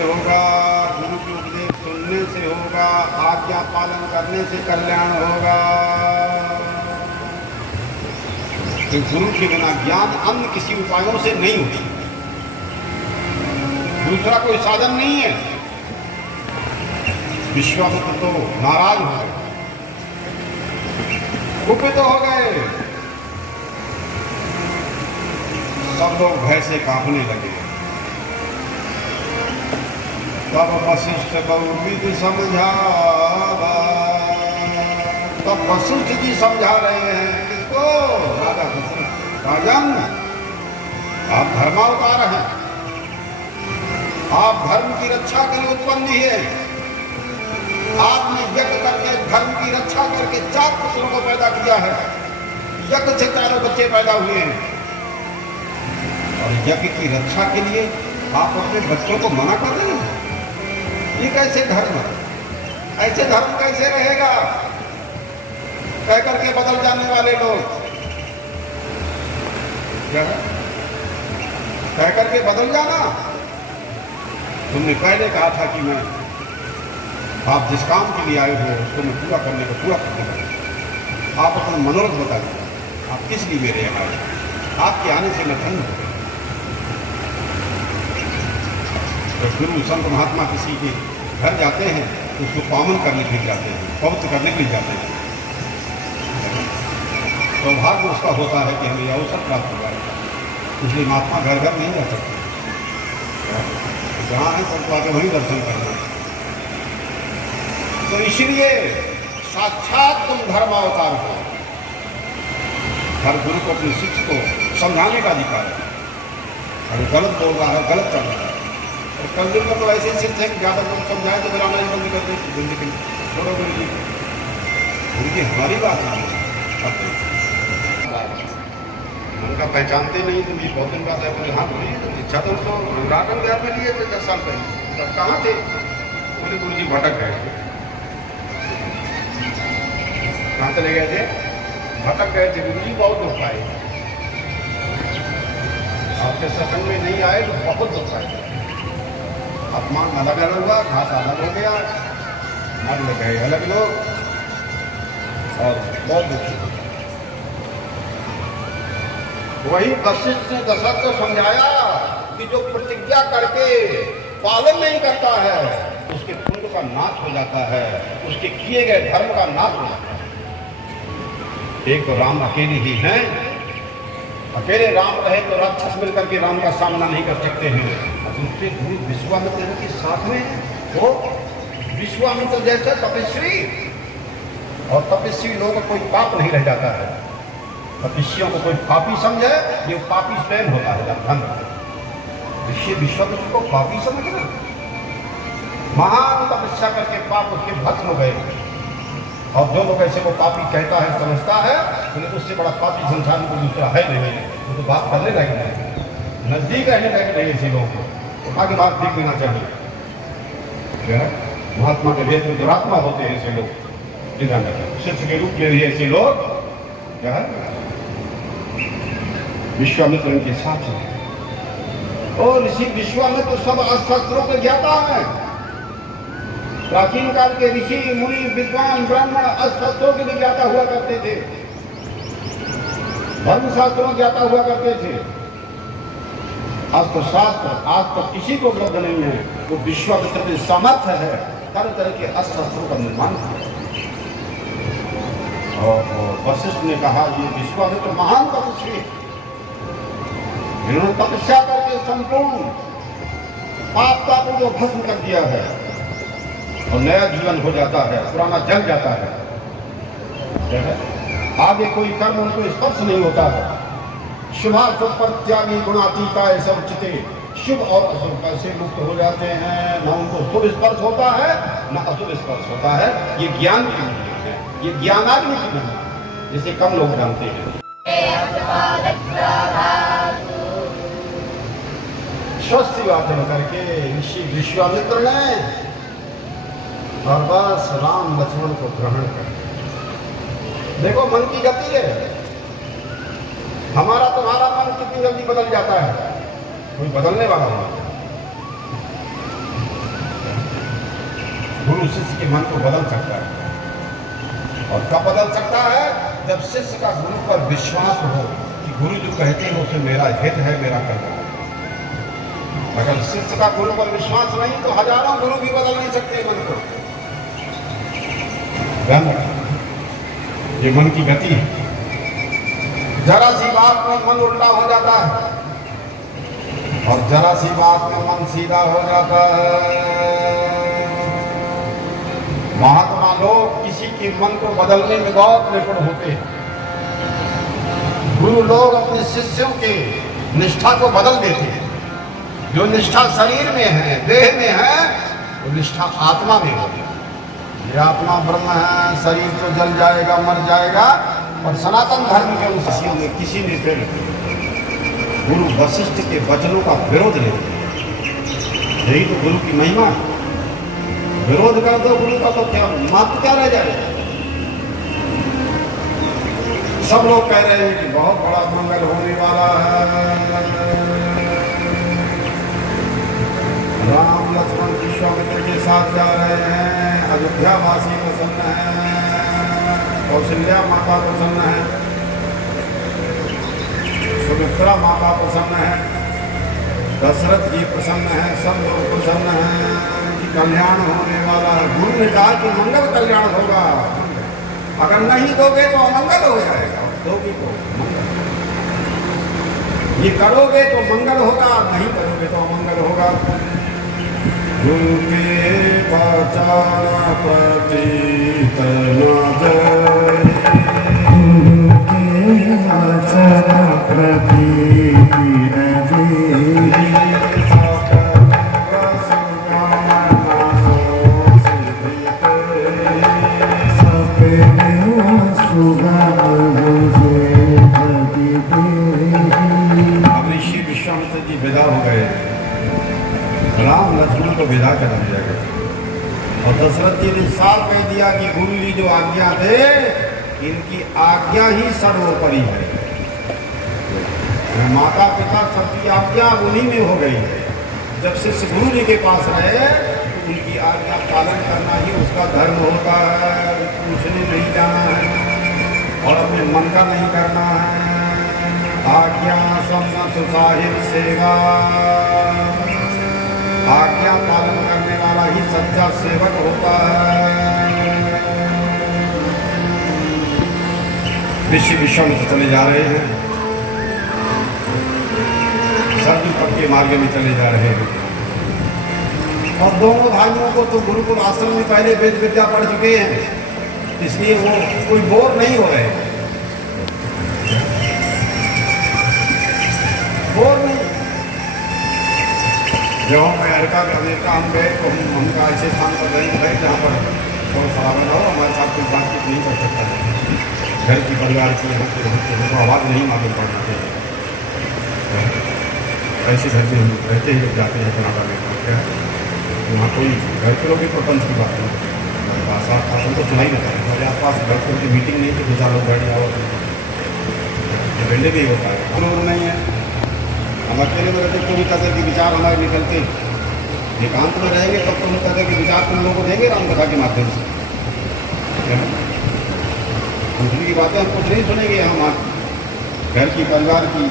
से होगा, गुरु की उपदेश सुनने से होगा, आज्ञा पालन करने से कल्याण होगा। तो गुरु के बिना ज्ञान अन्य किसी उपायों से नहीं होती, दूसरा कोई साधन नहीं है। विश्वामित्र तो नाराज हो गए, कुपित हो गए, सब लोग भय से कांपने लगे। तब वशिष्ठ बहुविधि समझावा, तब वशिष्ठ जी समझा रहे हैं किसको? राजा दशरथ। राजन, आप धर्मावतार हैं, आप धर्म की रक्षा के लिए उत्पन्न हुए। आपने यज्ञ करके धर्म की रक्षा करके 4 पुत्रों को पैदा किया है, यज्ञ से 4 बच्चे पैदा हुए हैं, और यज्ञ की रक्षा के लिए आप अपने बच्चों को मना कर रहे हैं। ये कैसे धर्म है? ऐसे धर्म कैसे रहेगा? कह करके बदल जाने वाले लोग, क्या कह करके बदल जाना। तुमने पहले कहा था कि मैं आप जिस काम के लिए आए हो उसको मैं पूरा करने को आप अपना मनोरथ बता दीजिए, आप किस लिए मेरे यहाँ आए? आपके आने से मैं धन्य हो गया। जब गुरु संत महात्मा किसी के घर जाते हैं तो उसको पावन करने के लिए जाते हैं, पवित्र करने के लिए जाते हैं। सौभाग्य उसका होता है कि हमें यह अवसर प्राप्त हुआ है, इसलिए महात्मा घर घर नहीं जा सकते, जहाँ है सबको आके वहीं दर्शन करना। तो इसलिए साक्षात तुम धर्म अवतार हो। हर गुरु को अपने शिष्य को समझाने का अधिकार है, अगर गलत बोल रहा है, गलत चल रहा है। और कल दिन में तो ऐसे शिष्य हैं कि ज़्यादा लोग समझाए तो मेरा नहीं बंद कर देते, जिंदगी छोड़ो गुरु जी, उनकी हमारी बात नहीं उनका पहचानते नहीं। तो ये बहुत दिन बाद है, बोले हाँ बोलिए। तो इच्छा तो उसको राजन घर में लिए थे 10 साल पहले, तब कहाँ थे? बोले गुरु जी भटक गए थे। कहाँ चले गए थे? भटक गए थे। गुरु जी बहुत दुख पाए, आपके सत्संग में नहीं आए तो बहुत दुख पाए। अपमान अलग अलग हुआ, घास अलग हो गया, मर लग गए अलग लोग, और बहुत दुखी। वही वशिष्ठ ने दशरथ को समझाया कि जो प्रतिज्ञा करके पालन नहीं करता है उसके पुण्य का नाश हो जाता है, उसके किए गए धर्म का नाश हो जाता है। एक तो राम अकेले ही हैं, अकेले राम रहे तो राक्षस मिलकर के राम का सामना नहीं कर सकते हैं। दूसरे गुरु विश्वामित्र के साथ में वो विश्वामित्र जैसे तपस्वी, और तपस्वी लोगों को कोई पाप नहीं रह जाता है। तपस्वियों को कोई पापी समझे, ये पापी स्वयं होता है धन। ऋषि विश्वामित्र को पापी समझना, महान तपस्या करके पाप उसके भस्म हो गए। और जो लोग ऐसे को पापी कहता है, समझता है, तो उससे बड़ा पापी संसार में कोई दूसरा है नहीं। वो तो बात करने लगे नहीं, नजदीक रहने लगे नहीं। ऐसे लोगों को आगे बात देख लेना चाहिए। क्या महात्मा के भेद में दुरात्मा होते हैं ऐसे लोग, शिष्य के रूप में भी ऐसे लोग क्या है विश्वामित्र के साथ है। और ऋषि विश्वामित्र सब अस्त्रों के ज्ञाता है। प्राचीन काल के ऋषि मुनि विद्वान ब्राह्मण अस्त्रों के भी ज्ञाता हुआ करते थे, धर्मशास्त्रों ज्ञाता हुआ करते थे। अस्त्र शास्त्र आज तक किसी को उपलब्ध नहीं है। वो विश्वामित्र के सामर्थ्य है तरह तरह के अस्त्रों का निर्माण किया। और वशिष्ठ ने कहा ये विश्वामित्र महान तपस्वी, इन्होंने तपस्या करके संपूर्ण पाप को जो भस्म कर दिया है और नया जीवन हो जाता है, पुराना जल जाता है। आगे कोई कर्म उनको स्पर्श नहीं होता है। शुभाशुभ पर त्यागी गुणातीता ऐसा उचिते, शुभ और अशुभ कैसे मुक्त हो जाते हैं। न उनको शुभ स्पर्श होता है न अशुभ स्पर्श होता है। ये ज्ञान की नहीं है, ये ज्ञानाग्नि की नहीं है, जिसे कम लोग जानते हैं। स्वस्थ वाचन करके ऋषि विश्वामित्र ने और बस राम लक्ष्मण को ग्रहण कर। देखो मन की गति है, हमारा तुम्हारा मन कितनी जल्दी बदल जाता है, कोई बदलने वाला नहीं। गुरु शिष्य के मन को बदल सकता है। और कब बदल सकता है? जब शिष्य का गुरु पर विश्वास हो कि गुरु जो कहते हैं उसमें मेरा हित है, मेरा कल्याण। अगर शिष्य का गुरु पर विश्वास नहीं तो हजारों गुरु भी बदल नहीं सकते मन को। ध्यान रखना, ये मन की गति है। जरा सी बात में मन उल्टा हो जाता है और जरा सी बात में मन सीधा हो जाता है। महात्मा लोग किसी के मन को बदलने में बहुत निपुण होते हैं। गुरु लोग अपने शिष्यों के निष्ठा को बदल देते हैं। जो निष्ठा शरीर में है, देह में है, वो निष्ठा आत्मा में होगी। ये आत्मा ब्रह्म है, शरीर तो जल जाएगा, मर जाएगा। और सनातन धर्म के अनुसारियों में किसी ने फिर गुरु वशिष्ठ के वचनों का विरोध नहीं किया। यही तो गुरु की महिमा है। विरोध कर दो गुरु का तो क्या मात्र क्या रह जाएगा। सब लोग कह रहे हैं कि बहुत बड़ा मंगल होने वाला है। राम लक्ष्मण विश्वामित्र के साथ जा रहे हैं, अयोध्या वासी प्रसन्न है, कौशल्या माता प्रसन्न है, सुमित्रा माता प्रसन्न है, दशरथ जी प्रसन्न है, सब लोग प्रसन्न हैं कि कल्याण होने वाला है। गुरु ने कहा कि मंगल कल्याण होगा। अगर नहीं दोगे तो अमंगल हो जाएगा, दोगे तो मंगल। ये करोगे तो मंगल होगा, नहीं करोगे तो अमंगल होगा। गुरु के वचन प्रतीत न जाए, गुरु के वचन प्रतीत न जाए। अब ऋषि विश्वामित्र जी विदा हो गए। राम लक्ष्मण को विदा कर दिया गया और दशरथ जी ने साफ कह दिया कि गुरु जी जो आज्ञा दे, इनकी आज्ञा ही सर्वोपरि है। माता पिता सबकी आज्ञा उन्हीं में हो गई है। जब शिष्य गुरु जी के पास रहे तो उनकी आज्ञा पालन करना ही उसका धर्म होता है। पूछने नहीं जाना है और अपने मन का नहीं करना है। आज्ञा सम्मत साहिब सेवा, आज्ञा पालन करने वाला ही सच्चा सेवक होता है। ऋषि विश्वामित्र चले जा रहे हैं, सर्दी पट के मार्ग में चले जा रहे हैं। और दोनों भाइयों को तो गुरुकुल आश्रम में पहले वेद विद्या पढ़ चुके हैं, इसलिए वो कोई बोर नहीं हो रहे। बोर नहीं। जब हम अमेरिका हम गए तो हमका ऐसे स्थान पर गए जहाँ पर थोड़ा सलामत हो, हमारे साथ कोई बातचीत नहीं कर सकता है। घर की परिवार की हमको आवाज़ नहीं मालूम पड़ना चाहिए। ऐसे घर से हम रहते ही लोग जाते हैं कनाडा में। क्या है वहाँ कोई घर के लोग भी प्रपंच की बात नहीं। शासन तो सुनाई देता है। हमारे आसपास घर की मीटिंग नहीं कि 2-4 लोग बैठ जाओ, पहले भी होता है। हम नहीं है, हम अकेले में रहते कोई तरह के विचार हमारे निकलते। एकांत में रहेंगे तब तो हम तरह के विचार तुम लोगों को देंगे रामकथा के माध्यम से। दूसरी की बातें हम कुछ नहीं सुनेंगे। हम घर की परिवार की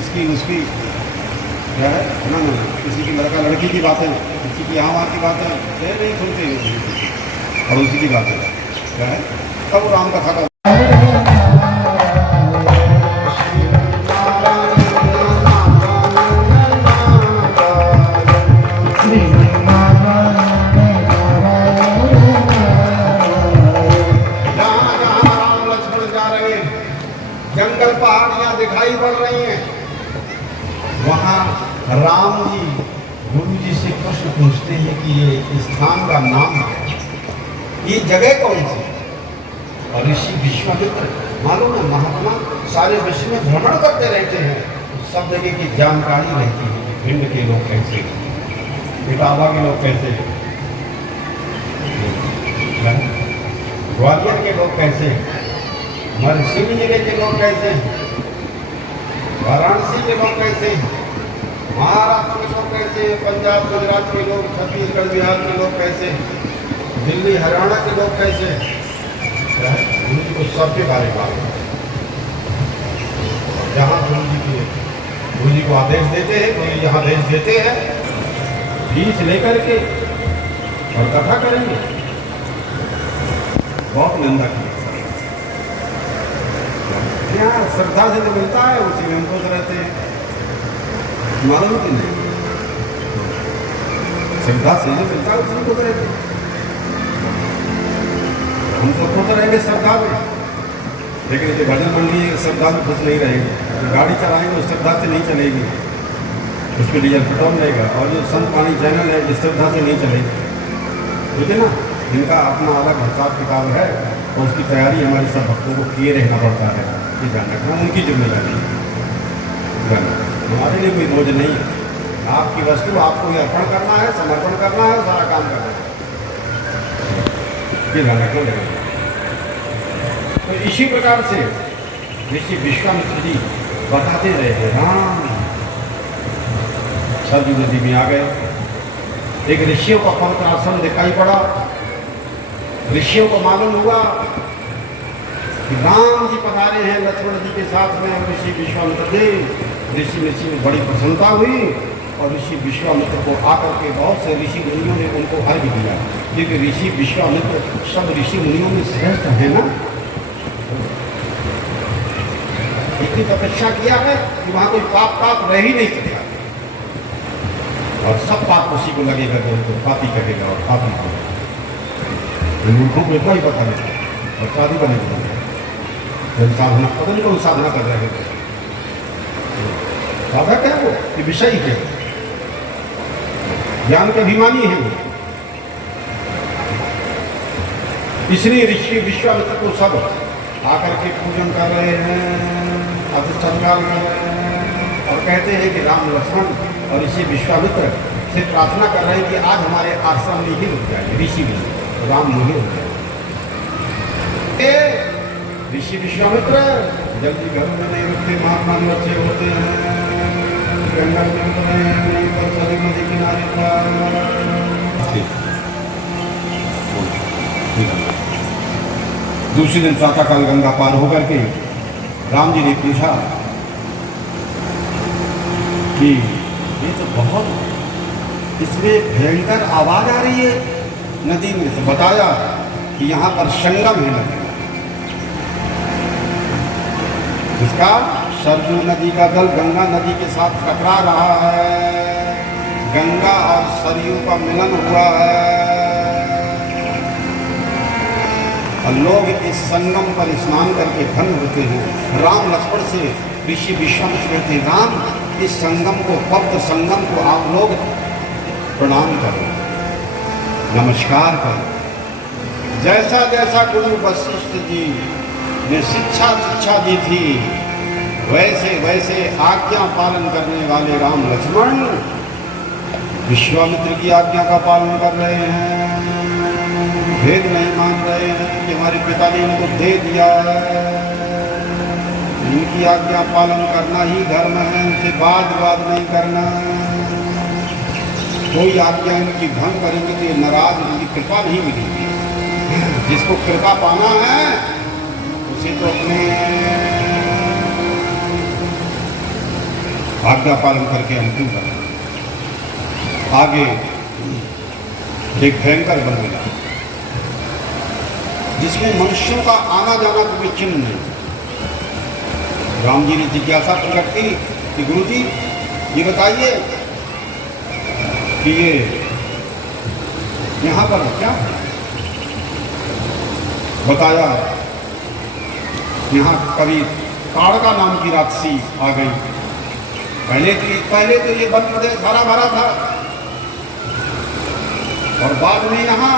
इसकी उसकी क्या है ना, किसी की लड़का लड़की की बातें, किसी की यहाँ वहाँ की बातें नहीं सुनते। और उसी की बातें क्या है तब राम कथा का जंगल पहाड़ियां दिखाई पड़ रही हैं। वहां राम जी गुरु जी से प्रश्न पूछते हैं कि ये स्थान का नाम है, ये जगह कौन सी? और ऋषि विश्वामित्र मालूम है महात्मा सारे विश्व में भ्रमण करते रहते हैं, सब जगह की जानकारी रहती है। भिंड के लोग कैसे, इटावा के लोग कैसे, ग्वालियर के लोग कैसे, हमारे सिवनी जिले के लोग कैसे, वाराणसी के लोग कैसे, महाराष्ट्र के लोग कैसे, पंजाब गुजरात के लोग, छत्तीसगढ़ बिहार के लोग कैसे, दिल्ली हरियाणा के लोग कैसे हैं, गुरु जी को सबके बारे में मालूम है। जहाँ गुरु जी को आदेश देते हैं, गुरु जी आदेश देते हैं, फीस लेकर के और कथा करेंगे। बहुत निंदा की यहाँ श्रद्धा से जो मिलता है उसी में हम खुश रहते हैं, मालूम कि नहीं? श्रद्धा से जो मिलता है उसी में खुश रहते हैं। हम तो खुश रहेंगे श्रद्धा में, लेकिन जो भजन मंडली श्रद्धा में खुश नहीं रहेगी। तो गाड़ी चलाएंगे उस श्रद्धा से नहीं चलेगी, उसमें डीजल पेट्रोल रहेगा। और जो संत वाणी चैनल है इस श्रद्धा से नहीं चलेगी, ठीक है ना? इनका अपना अलग हिसाब किताब है और उसकी तैयारी हमारे सब भक्तों को किए रहना पड़ता है। ये ध्यान रखना उनकी जिम्मेदारी है, हमारे लिए कोई बोझ नहीं है। आपकी वस्तु आपको ही अर्पण करना है, समर्पण करना है, सारा काम करना है, ये ध्यान रखना लगेगा। तो इसी प्रकार से ऋषि विश्वामित्र जी बताते रहे हैं, राम सरयू नदी में आ गए। एक ऋषियों का पवित्र आश्रम दिखाई पड़ा। ऋषियों को मालूम हुआ कि राम जी पधारे हैं लक्ष्मण जी के साथ में। और ऋषि विश्वामित्र देव ऋषि में बड़ी प्रसन्नता हुई और ऋषि विश्वामित्र को आकर के बहुत से ऋषि मुनियों ने उनको अर्घ दिया, क्योंकि ऋषि विश्वामित्र सब ऋषि मुनियों में श्रेष्ठ है ना। इतनी तपस्या किया है कि वहां कोई पाप रह ही नहीं सकता, और सब पाप उसी को लगेगा जो उनको पापी कहेगा। और पापी को मूर्खों को इतना ही पता नहीं और शादी करने को साधना पता नहीं, साधना कर रहे हैं। साधक है वो कि विषय है, ज्ञान के अभिमानी है वो। इसलिए ऋषि विश्वामित्र को सब आकर के पूजन कर रहे हैं, अधिष्ठान कर रहे हैं और कहते हैं कि राम लक्ष्मण और ऋषि विश्वामित्र से प्रार्थना कर रहे हैं कि आज हमारे आश्रम में ही रुक जाए। ऋषि राम नहीं रुक जाए। ऋषि विश्वामित्र जल्दी घरों में नहीं रुकते, महात्मा जो अच्छे होते हैं गंगा नदी किनारे पर। दूसरे दिन प्रातःकाल गंगा पार होकर के राम जी ने पूछा कि ये तो बहुत इसमें भयंकर आवाज आ रही है नदी में। तो बताया कि यहाँ पर संगम है नदी, इसका सरयू नदी का जल गंगा नदी के साथ टकरा रहा है, गंगा और सरयू का मिलन हुआ है और लोग इस संगम पर स्नान करके धन्य होते हैं। राम लक्ष्मण से ऋषि विश्वामित्र कहते हैं, राम इस संगम को, पवित्र संगम को आप लोग प्रणाम करो, नमस्कार करो। जैसा जैसा गुरु वशिष्ठ जी ने शिक्षा दी थी, वैसे वैसे आज्ञा पालन करने वाले राम लक्ष्मण विश्वामित्र की आज्ञा का पालन कर रहे हैं। भेद नहीं मान रहे हैं कि हमारे पिता ने इनको दे दिया है, इनकी आज्ञा पालन करना ही धर्म है, उनसे वाद विवाद नहीं करना। कोई आज्ञा इनकी भंग करेंगे तो ये नाराज, इनकी कृपा नहीं मिलेगी। जिसको कृपा पाना है उसे तो अपने आज्ञा पालन करके अंतिम करना। आगे एक भयंकर वन मिला जिसमें मनुष्यों का आना जाना कोई चिन्ह नहीं। राम जी ने जिज्ञासा प्रकट की कि गुरु जी ये बताइए कि ये यहाँ पर क्या है? बताया यहाँ कभी ताड़का नाम की राक्षसी आ गई। पहले तो ये वन प्रदेश हरा भरा था और बाद में यहाँ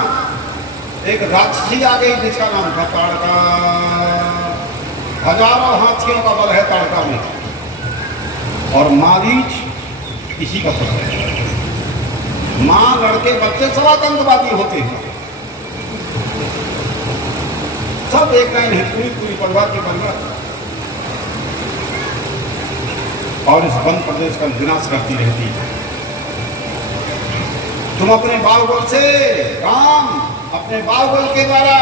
एक राक्षसी आ गई जिसका नाम था ताड़का। हजारों हाथियों का बल है ताड़का में और मारीच इसी का पुत्र है। माँ लड़के बच्चे सब आतंकवादी होते हैं, सब एक लाइन है, पूरी परिवार के परिवार, और इस वन प्रदेश का विनाश करती रहती है। तुम अपने बालगोल से राम अपने बाहुबल के द्वारा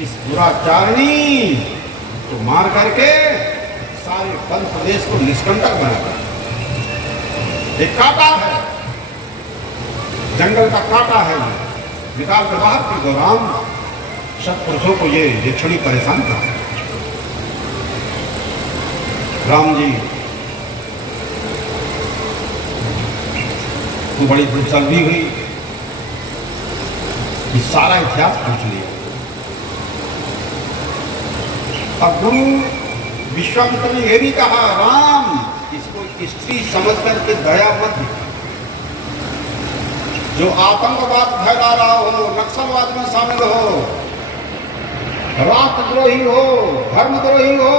इस दुराचारणी को मार करके सारे वन प्रदेश को निष्कंटक बनाता। एक कांटा है, जंगल का कांटा है। विकाल प्रवाह के दौरान सत्पुरुषों को ये क्षणी परेशान था। राम जी तो बड़ी दुर्सलभी हुई कि सारा इतिहास पूछ लिया। अब गुरु विश्वामित्र ने यह भी कहा, राम इसको स्त्री समझ करके दया मत दिखा। जो आतंकवाद फैला रहा हो, नक्सलवाद में शामिल हो, राष्ट्रद्रोही हो, धर्मद्रोही हो,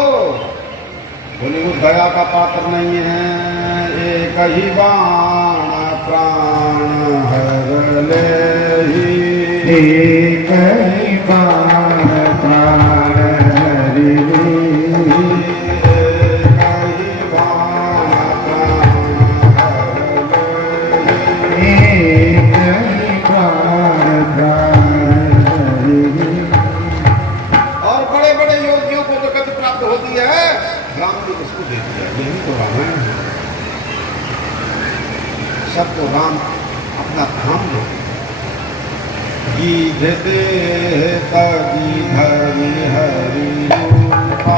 बोले वो दया का पात्र नहीं है। एक ही बाण प्राण हर ले, एक ही बाण प्राण हर ले, और बड़े बड़े योगियों को जो गति प्राप्त होती है, राम ने उसको दे दिया। यही तो रामायण है। सबको राम अपना धाम दो। गीधते तगी हरि हरि रूपा,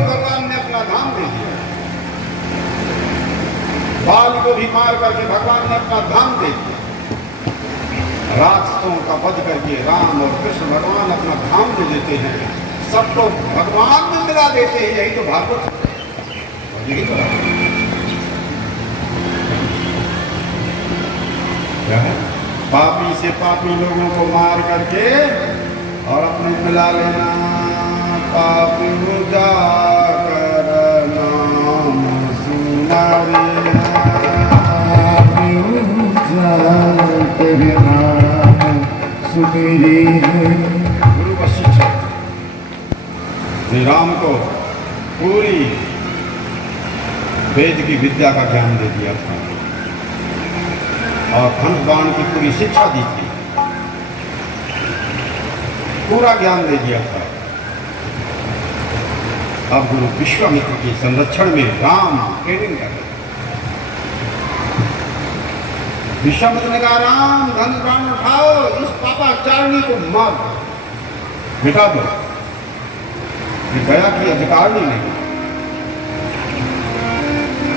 भगवान ने अपना धाम दे दिया। बाल को भी मार करके भगवान ने अपना धाम दे दिया। राक्षसों का वध करके राम और कृष्ण भगवान अपना धाम दे देते हैं। सबको भगवान में मिला देते हैं। यही तो भागवत है। यही तो क्या है, पापी से पापी लोगों को मार करके और अपने मिला लेना। पापी जाकर नाम सुना रे, गुरु का शिक्षा श्री राम को पूरी वेद की विद्या का ज्ञान दे दिया था और धनुष बाण की पूरी शिक्षा दी थी, पूरा ज्ञान दे दिया था। अब गुरु विश्वामित्र के संरक्षण में राम ट्रेनिंग कर रहे। विश्वामित्र ने कहा, राम धनुष बाण उठाओ, इस पापाचारिणी को मार दो, मिटा दो। ये गया की अधिकारिणी नहीं।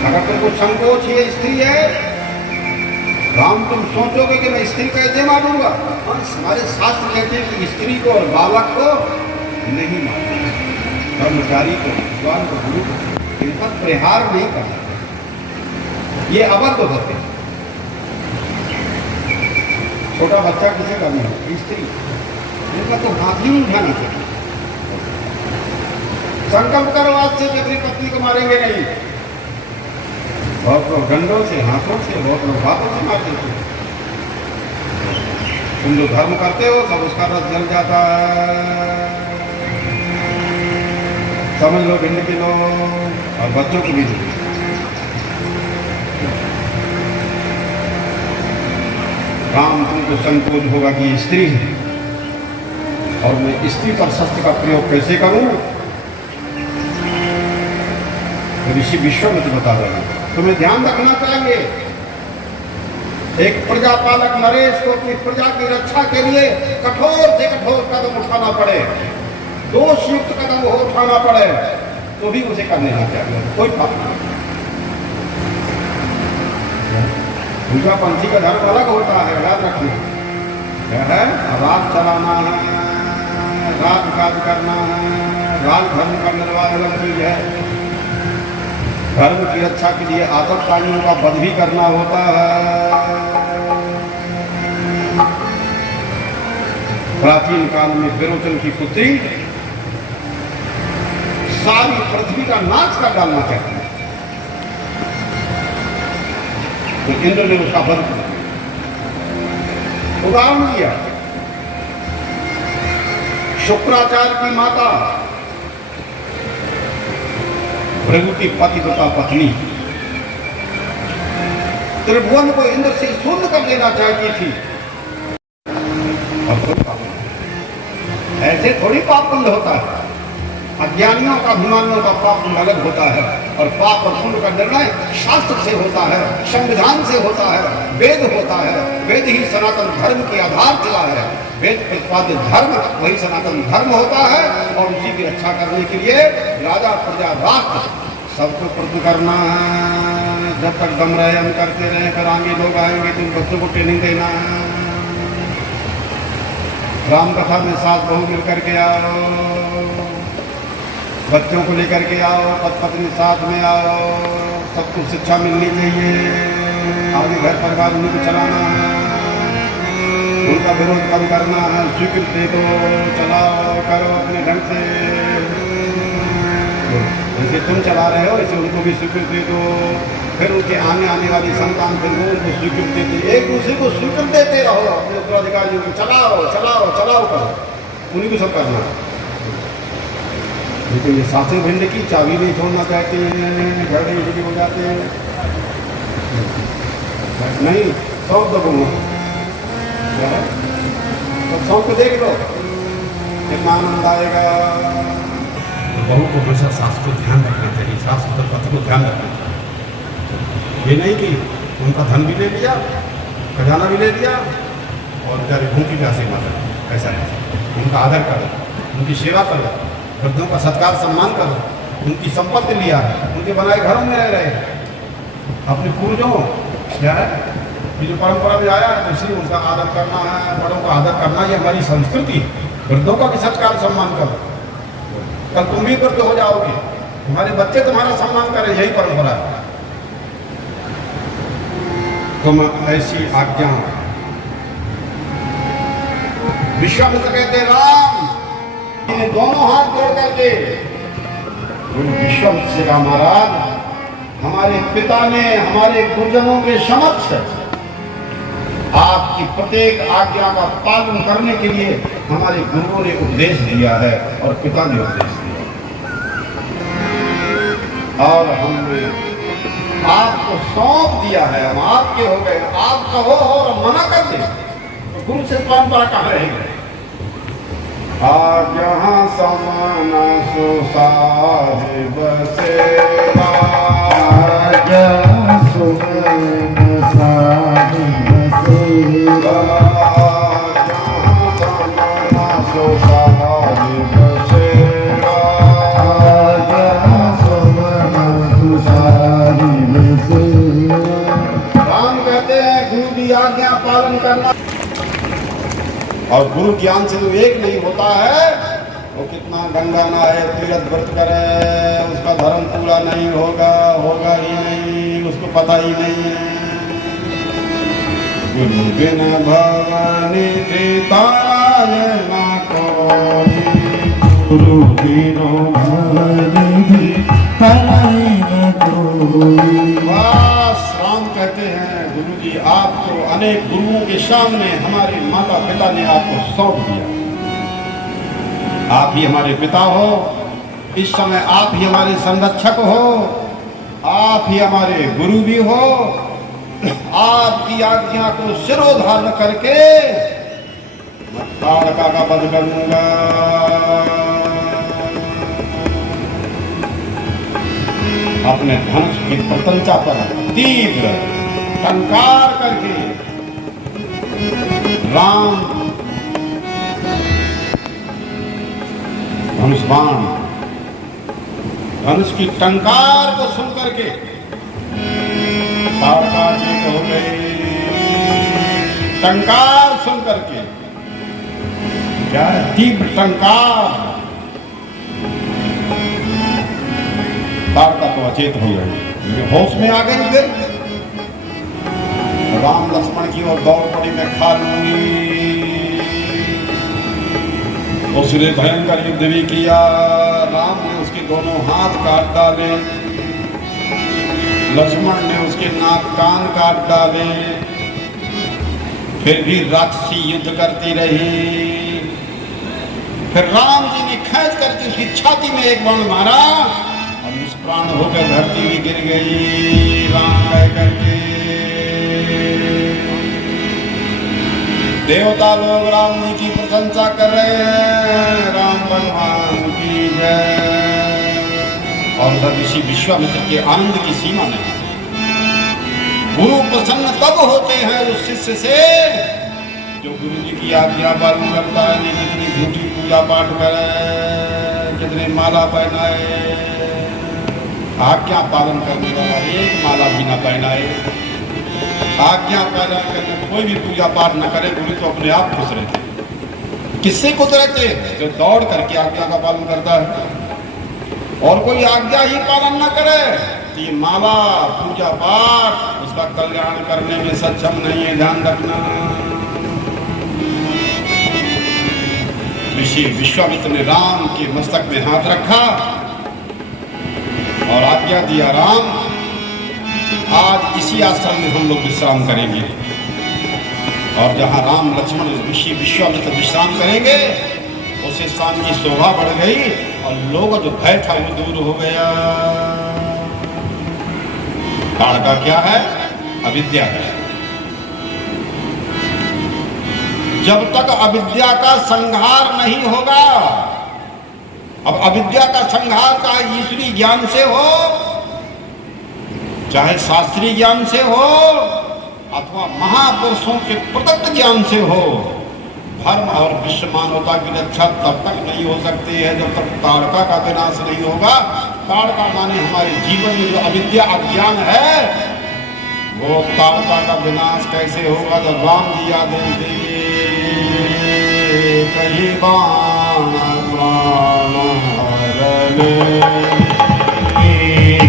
अगर तुमको संकोच है, स्त्री है, राम तुम सोचोगे कि मैं स्त्री कैसे मारूंगा? हमारे शास्त्र कहते हैं कि स्त्री को और बालक को नहीं मारना, कर्मचारी को, विद्वान को, गुरु को इन पर प्रहार नहीं करना। ये अबद्ध होते हैं। छोटा बच्चा किसे करना है? स्त्री, इनका तो हाथ ही उठाना चाहिए। संकल्प करो आज से कि अपनी पत्नी को मारेंगे नहीं। बहुत लोग डंडों से, हाथों से, बहुत लोग बातों से मार देते हैं। तुम जो धर्म करते हो सब उसका रस जल जाता है। समझ लो, भिंड के लो और बच्चों को भी दो। राम तुमको संकोच होगा कि स्त्री है और मैं स्त्री पर शस्त्र का प्रयोग कैसे करूं? ऋषि विश्वामित्र बता रहे हैं, तुम्हें ध्यान रखना चाहिए। एक प्रजापालक नरेश को अपनी प्रजा की रक्षा के लिए कठोर से कठोर कदम उठाना पड़े, दोष युक्त कदम उठाना पड़े, तो भी उसे कर लेना चाहिए, कोई पाप नहीं। दूसरा पंथी का धर्म अलग होता है, याद रखना। क्या है? राज चलाना है, राज काज करना है, राज धर्म का निर्वाह अलग चीज है। धर्म की रक्षा के लिए आतंकवादियों का वध भी करना होता है। प्राचीन काल में विरोचन की पुत्री सारी पृथ्वी का नाश कर डालना चाहती है, तो इंद्र ने उसका वध किया। उदाहरण दिया, शुक्राचार्य की माता भृगु की पतिव्रता पत्नी त्रिभुवन को इंद्र से शून्य कर देना चाहती थी। अब कोई पाप नहीं। ऐसे थोड़ी पाप पुण्य होता है। अज्ञानियों का अभिमानियों का पाप पुण्य अलग होता है, और पाप और पुण्य का निर्णय शास्त्र से होता है, संविधान से होता है, वेद होता है। वेद ही सनातन धर्म के आधार चला है। वेद प्रतिपादित धर्म वही सनातन धर्म होता है, और उसी की रक्षा करने के लिए राजा प्रजा राष्ट्र सबको प्रति करना है। जब तक दम रहे हम करते रहे, फिर आगे लोग आएंगे तो बच्चों को ट्रेनिंग देना है। राम कथा में सास बहू मिल करके आओ, बच्चों को लेकर के आओ, पत्नी साथ में आओ, सबको शिक्षा मिलनी चाहिए। आगे घर परिवार उन्हीं को चलाना है, उनका विरोध कम करना है। स्वीकृति दे दो, चलाओ, करो अपने ढंग से। जैसे तुम चला रहे हो ऐसे उनको भी स्वीकृति दे दो। फिर उनके आने वाली संतान फिर वो उनको स्वीकृति देती। एक दूसरे को स्वीकृति देते रहो। अपने उत्तराधिकारियों को चलाओ चलाओ चलाओ करो, उन्हीं को सब करना है। लेकिन ये सासू भिंड की चाबी नहीं छोड़ना चाहते हैं, घर नहीं हो जाते हैं। नहीं, सौंप दो तो सौंप को देख लो, कितना आनंद आएगा। बहू को हमेशा सास को ध्यान रखना चाहिए, सास को पति को ध्यान रखना चाहिए। ये नहीं कि उनका धन भी ले लिया, खजाना भी ले लिया, और बेचारे भूखी प्यासे मर रहे। ऐसा है, उनका आदर करो, उनकी सेवा करो, वृद्धों का सत्कार सम्मान करो। उनकी संपत्ति लिया, उनके बनाए घरों में रह रहे। अपने पूर्वजों क्या है, ये जो परंपरा में आया है, इसलिए उनका आदर करना है, बड़ों का आदर करना, ये हमारी संस्कृति। वृद्धों का भी सत्कार सम्मान करो, कल तुम भी वृद्ध हो जाओगे, तुम्हारे बच्चे तुम्हारा सम्मान करें, यही परंपरा है। तुम ऐसी आज्ञा विश्वामित्र कहते राम, दोनों हाथ जोड़ करके विश्वामित्र से कहा महाराज, हमारे पिता ने हमारे गुरुजनों के समक्ष आपकी प्रत्येक आज्ञा का पालन करने के लिए हमारे गुरुओं ने उपदेश दिया है, और पिता ने उपदेश दिया, और हमने आपको सौंप दिया है। हम आपके हो गए, आप कहो और मना कर दे तो गुरु से परंपरा कहाँ रहेगी। आज यहाँ समाना सो साहिब सेवा, आज सुमन साहिब सेवा, जहाँ समाना सो साहिब सेवा, आज सुमन साहिब सेवा। राम कहते हैं गुरु की आज्ञा पालन करना, और गुरु ज्ञान से जो एक नहीं होता है, वो कितना गंगा नहाए, तीर्थ व्रत करे, उसका धर्म पूरा नहीं होगा, होगा ही नहीं, उसको पता ही नहीं है। गुरु बिन भवानी ताल ना कोई, गुरु बिनु भवानी ताल ना कोई। बस राम कहते हैं गुरु जी आपको अनेक गुरुओं के सामने हमारे माता पिता ने आपको सौंप दिया। आप ही हमारे पिता हो, इस समय आप ही हमारे संरक्षक हो, आप ही हमारे गुरु भी हो। आपकी आज्ञा को सिरोधारण करके मैं ताड़का का वध करूंगा। अपने धनुष की प्रतंचा पर तीव्र टंकार करके राम धनुष बाण, धनुष की टंकार को सुन करके ताड़का चेत हो गई। टंकार सुन करके क्या है? तीव्र टंकार, ताड़का तो अचेत हो गई, होश में आ गई। फिर राम लक्ष्मण की ओर दौड़ पड़ी, मैं खा लूंगी। उसने भयंकर युद्ध भी किया। राम ने उसके दोनों हाथ काट डाले, लक्ष्मण ने उसके नाक कान काट डाले। फिर भी राक्षसी युद्ध करती रही। फिर राम जी ने खींच करके उसकी छाती में एक बाण मारा और निष्प्राण होकर धरती में गिर गई। राम कह करके देवता लोग राम जी की प्रशंसा कर रहे हैं, राम भगवान की जय। और उधर ऋषि विश्वामित्र के आनंद की सीमा नहीं। गुरु प्रसन्न तब होते हैं उस शिष्य से जो गुरु जी की आज्ञा पालन करता है। नहीं कितनी झूठी पूजा पाठ करे, कितने माला पहनाए, आज्ञा पालन करने वाला एक माला भी ना पहनाए, आज्ञा पालन करने कोई भी पूजा पाठ न करे, गुरु तो अपने आप खुश रहते। किससे खुश रहते? जो दौड़ करके आज्ञा का पालन करता है। और कोई आज्ञा ही पालन न करे तो ये माला पूजा पाठ उसका कल्याण करने में सक्षम नहीं है। ध्यान रखना। ऋषि विश्वामित्र ने राम के मस्तक में हाथ रखा और आज्ञा दिया, राम आज इसी आश्रम में हम लोग विश्राम करेंगे। और जहां राम लक्ष्मण ऋषि विश्वामित्र विश्राम करेंगे उसे स्थान की शोभा बढ़ गई और लोगों जो भय था वो दूर हो गया। ताड़का क्या है? अविद्या है। जब तक अविद्या का संहार नहीं होगा, अब अविद्या का संहार चाहे ईश्वरीय ज्ञान से हो, चाहे शास्त्रीय ज्ञान से हो, अथवा महापुरुषों के प्रदत्त ज्ञान से हो, धर्म और विश्व मानवता की रक्षा तब तक नहीं हो सकती है जब तक ताड़का का विनाश नहीं होगा। ताड़का माने हमारे जीवन में जो अविद्या अज्ञान है, वो ताड़का का विनाश कैसे होगा? जब राम जी आदेश देंगे, कहीं बाण प्राण हरने,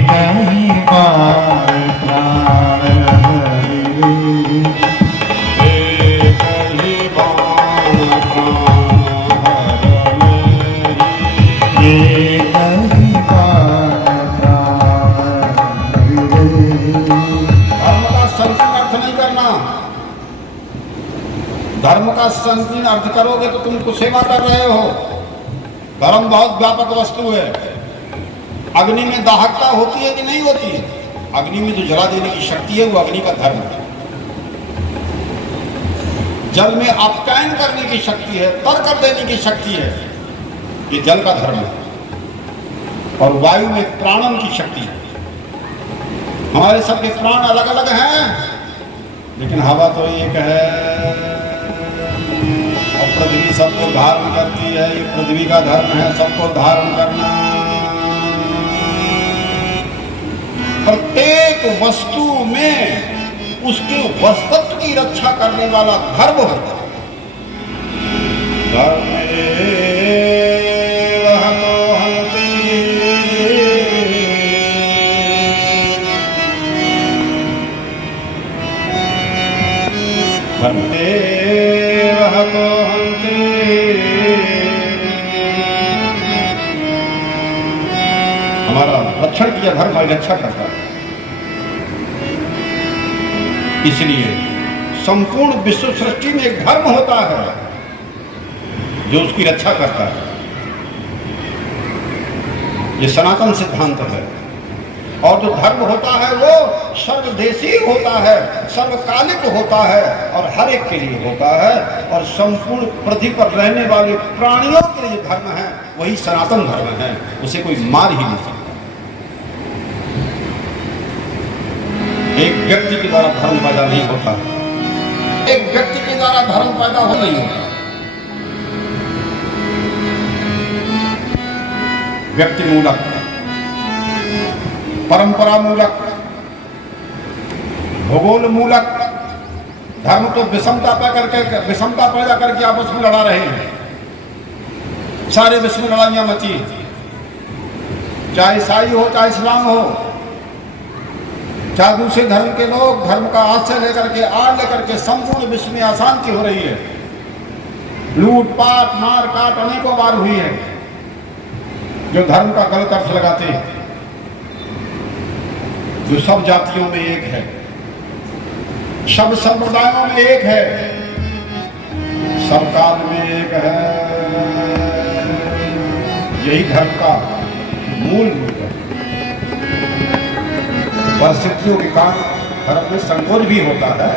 कहीं बाण प्राण हरने, कहीं बाण प्राण हरने, कहीं बाण प्राण हरने। धर्म का संकीर्ण अर्थ नहीं करना। धर्म का संकीर्ण अर्थ करोगे तो तुम कुसेवा कर रहे हो। धर्म बहुत व्यापक वस्तु है। अग्नि में दाहकता होती है कि नहीं होती है? अग्नि में जो जला देने की शक्ति है वो अग्नि का धर्म है। जल में आप्यायन करने की शक्ति है, तर कर देने की शक्ति है, ये जल का धर्म है। और वायु में प्राणन की शक्ति है। हमारे सबके प्राण अलग अलग हैं, लेकिन हवा तो एक है। और पृथ्वी सबको धारण करती है, ये पृथ्वी का धर्म है, सबको धारण करना। प्रत्येक वस्तु में उसके वस्तुत्व की रक्षा करने वाला धर्म होता है। हमारा रक्षण किया धर्म हमारी रक्षा करता है। इसलिए संपूर्ण विश्व सृष्टि में एक धर्म होता है जो उसकी रक्षा करता है। ये सनातन सिद्धांत है। और जो धर्म होता है वो सर्वदेशी होता है, सर्वकालिक होता है और हर एक के लिए होता है। और संपूर्ण पृथ्वी पर रहने वाले प्राणियों के लिए धर्म है, वही सनातन धर्म है। उसे कोई मार ही नहीं सकता। एक व्यक्ति के द्वारा धर्म पैदा नहीं होता, एक व्यक्ति के द्वारा धर्म पैदा हो नहीं होता। व्यक्ति मूलक, परंपरा मूलक, भूगोल मूलक धर्म तो विषमता पैदा करके आपस में लड़ा रहे हैं। सारे विश्व में लड़ाइयां मची, चाहे ईसाई हो चाहे इस्लाम हो, चाहे दूसरे धर्म के लोग। धर्म का आश्रय लेकर के आड़ लेकर के संपूर्ण विश्व में अशांति हो रही है। लूटपाट मार काट अनेकों बार हुई है। जो धर्म का गलत अर्थ लगाते हैं, जो सब जातियों में एक है, सब संप्रदायों में एक है, सब काल में एक है, यही धर्म का मूल है। परिस्थितियों के कारण धर्म में संकोच भी होता है।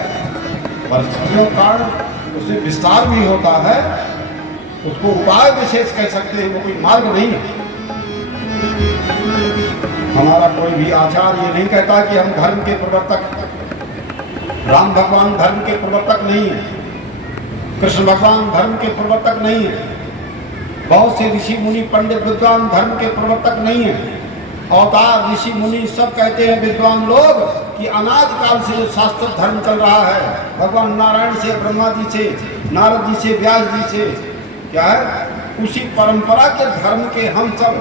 परिस्थितियों के कारण उसमें विस्तार भी होता है, उसको उपाय विशेष कह सकते हैं, वो कोई मार्ग नहीं है। हमारा कोई भी आचार्य ये नहीं कहता कि हम धर्म के प्रवर्तक, राम भगवान धर्म के प्रवर्तक नहीं है, कृष्ण भगवान धर्म के प्रवर्तक नहीं है, बहुत से ऋषि मुनि पंडित विद्वान धर्म के प्रवर्तक नहीं है। अवतार ऋषि मुनि सब कहते हैं विद्वान लोग कि अनाद काल से जो शास्त्र धर्म चल रहा है, भगवान नारायण से, ब्रह्मा जी से, नारद जी से, व्यास जी से, क्या है, उसी परंपरा के धर्म के हम सब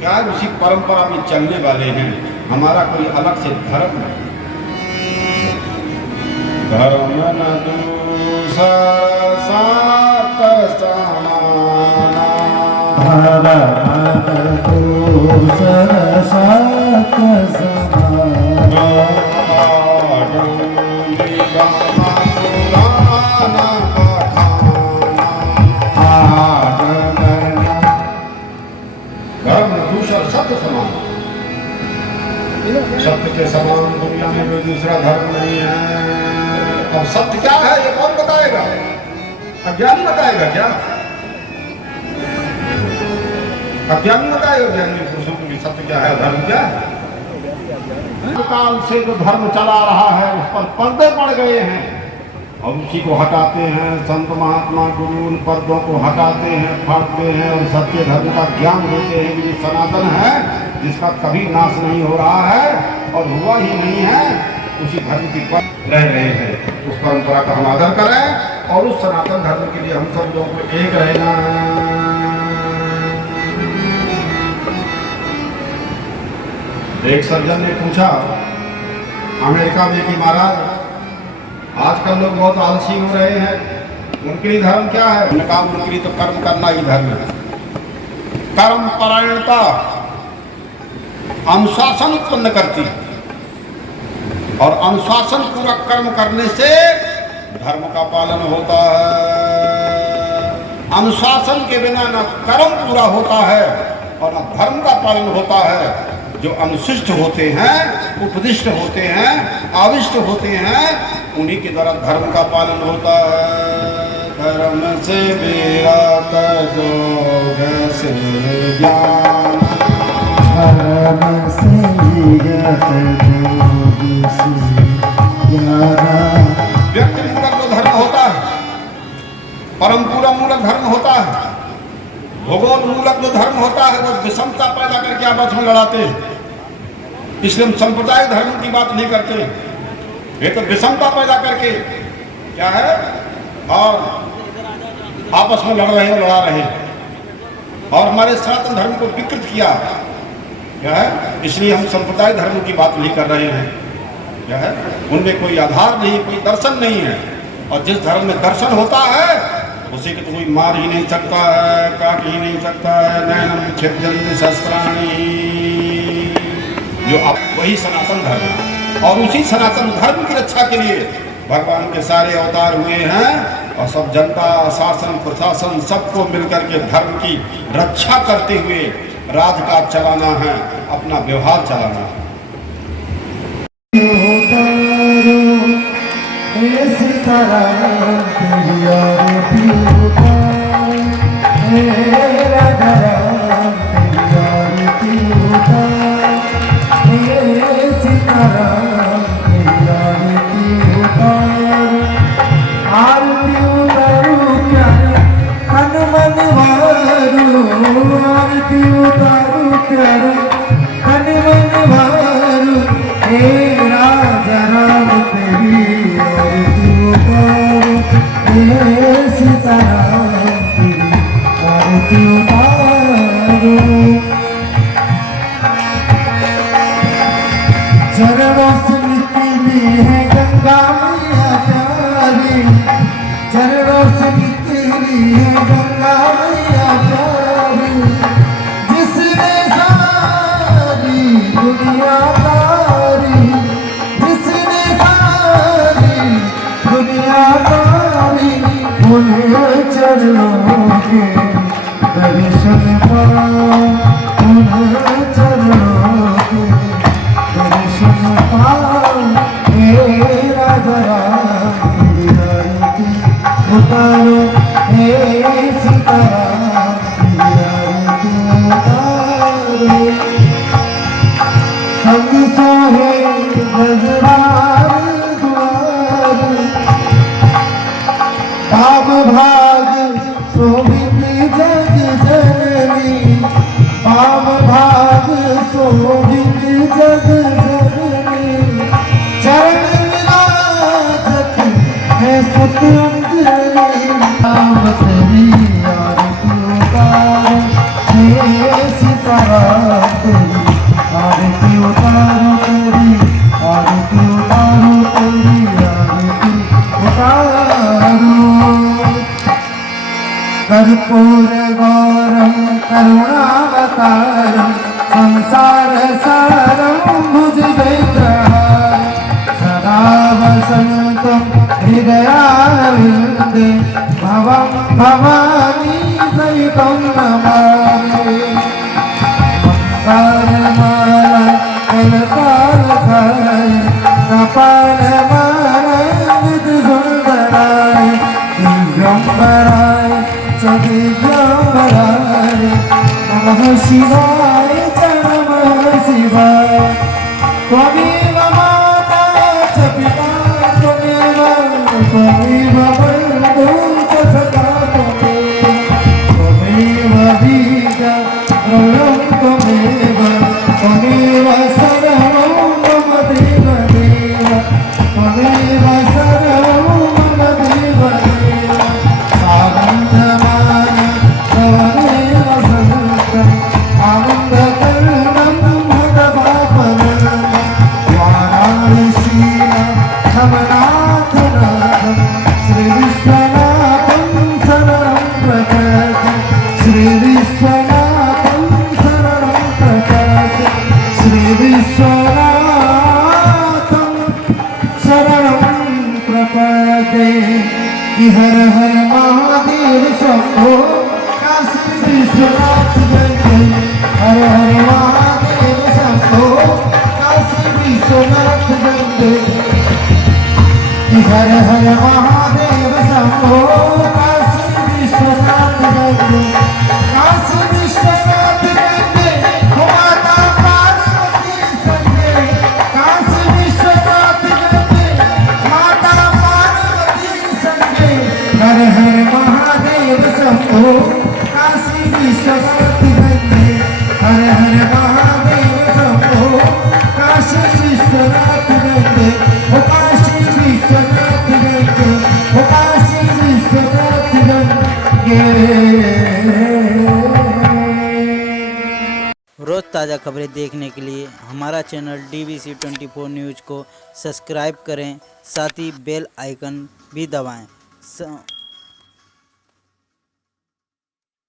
क्या है, उसी परंपरा में चलने वाले हैं। हमारा कोई अलग से धर्म नहीं। धर्म न दूसरा सात समाना, धर्म दूसरा सात समाना, सत्य समान, सत्य के समान दुनिया में कोई दूसरा धर्म नहीं है। अब सत्य क्या है ये कौन बताएगा? अज्ञानी बताएगा क्या? अज्ञानी बताएगा ज्ञानी पुरुषों को भी सत्य क्या है, धर्म क्या है। काल से जो धर्म चला रहा है उस पर पर्दे पड़ गए हैं और उसी को हटाते हैं। संत महात्मा गुरु उन पर्दों को हटाते हैं, फाड़ते हैं और सत्य धर्म का ज्ञान देते हैं कि ये सनातन है, जिसका कभी नाश नहीं हो रहा है और हुआ ही नहीं है। उसी धर्म की पर रह रहे हैं। उस परंपरा का हम आदर करें और उस सनातन धर्म के लिए हम सब लोगों को एक रहना है। एक सज्जन ने पूछा अमेरिका में कि महाराज आजकल लोग बहुत आलसी हो रहे हैं, उनके लिए धर्म क्या है? उन्होंने कहा उनके लिए तो कर्म करना ही धर्म है। कर्म परायणता अनुशासन उत्पन्न करती है और अनुशासन पूर्वक कर्म करने से धर्म का पालन होता है। अनुशासन के बिना न कर्म पूरा होता है और न धर्म का पालन होता है। जो अनुशिष्ट होते हैं, उपदिष्ट होते हैं, आविष्ट होते हैं, उन्हीं के द्वारा धर्म का पालन होता है। धर्म से विराट जोग से ज्ञान, धर्म से विराट जोग से ज्ञान। व्यक्ति मूलक जो धर्म होता है, परंपरा मूलक धर्म होता है, भूगोल मूलक जो धर्म होता है, वो विषमता पैदा करके आपस में लड़ाते हैं। इसलिए हम संप्रदाय धर्म की बात नहीं करते, ये तो विषमता पैदा करके क्या है और आपस में लड़ रहे हैं, लड़ा रहे हैं और हमारे सनातन धर्म को विकृत किया क्या है। इसलिए हम संप्रदाय धर्म की बात नहीं कर रहे हैं। क्या है, उनमें कोई आधार नहीं, कोई दर्शन नहीं है। और जिस धर्म में दर्शन होता है उसे तो कोई मार ही नहीं सकता है, काट ही नहीं सकता है। नैनम छिद्यन्ति शस्त्राणि, जो अब वही सनातन धर्म है। और उसी सनातन धर्म की रक्षा के लिए भगवान के सारे अवतार हुए हैं और सब जनता, शासन, प्रशासन सबको मिलकर के धर्म की रक्षा करते हुए राजकाज चलाना है, अपना व्यवहार चलाना है। चरणों से निकली है गंगा मैया प्यारी, चरणों से निकली है गंगा मैया प्यारी, जिसने सारी दुनिया तारी, जिसने सारी दुनिया तारी, उन्हें चरणों के दर्शन पाओ, उन्हें चरणों के दर्शन पाओ। हे राजा राम की उतारो संग सोहे ब्रजराज द्वार भाग भाग शोभित जग जननी भाग भाग शोभित जग जननी चरण विराजत है सतअंजलि नाम तेरी आरती उतारो हे सीताराम तेरी आरती उतारो तेरी आरती उतारो तेरी आरती उतारो कर्पूर गौरम करुणावतारम संसार सारम भुजगैत्रहारं सदा वसन्तं हृदयारविन्दे भवं भवानी सहितं नमामि मन्दारमाला कनकालकाय कपालमाला विधुसुन्दराय दिव्यम्बराय च दिव्यम्बराय नमः शिवाय च नमः शिवाय त्वमेव माता च पिता त्वमेव बन्धुः च सखा त्वमेव बीजा प्रलयं त्वमेव सर्वं मम देवदेव त्वमेव सर्वं मम देवदेव आनन्दमान त्वमेव सन्तम् आनन्दकर्णं भगवापनं वाराणसीनां नमनाथनाथं श्रीविश्वनाथं शरणं प्रपद्ये श्रीविश्वनाथं शरणं प्रपद्ये श्रीविश्वनाथं शरणं प्रपद्ये कि हर हर महादेव शंभो काशी विश्वनाथ जय जय हर हर महादेव शंभो काशी विश्वनाथ जय जय कि हर हर महादेव शंभो काशी विश्वनाथ जय जय काशी विश्वनाथ जय जय हो माता पार्वती संजय काशी विश्वनाथ जय जय माता पार्वती संजय हर हर महादेव शंभो काशी विश्वनाथ जय जय हर हर महादेव शंभो काशी विश्वनाथ जय जय हो काशी विश्वनाथ जय जय हो काशी विश्वनाथ जय जय। रोज़ ताज़ा खबरें देखने के लिए हमारा चैनल DBC 24 न्यूज़ को सब्सक्राइब करें, साथ ही बेल आइकन भी दबाएं।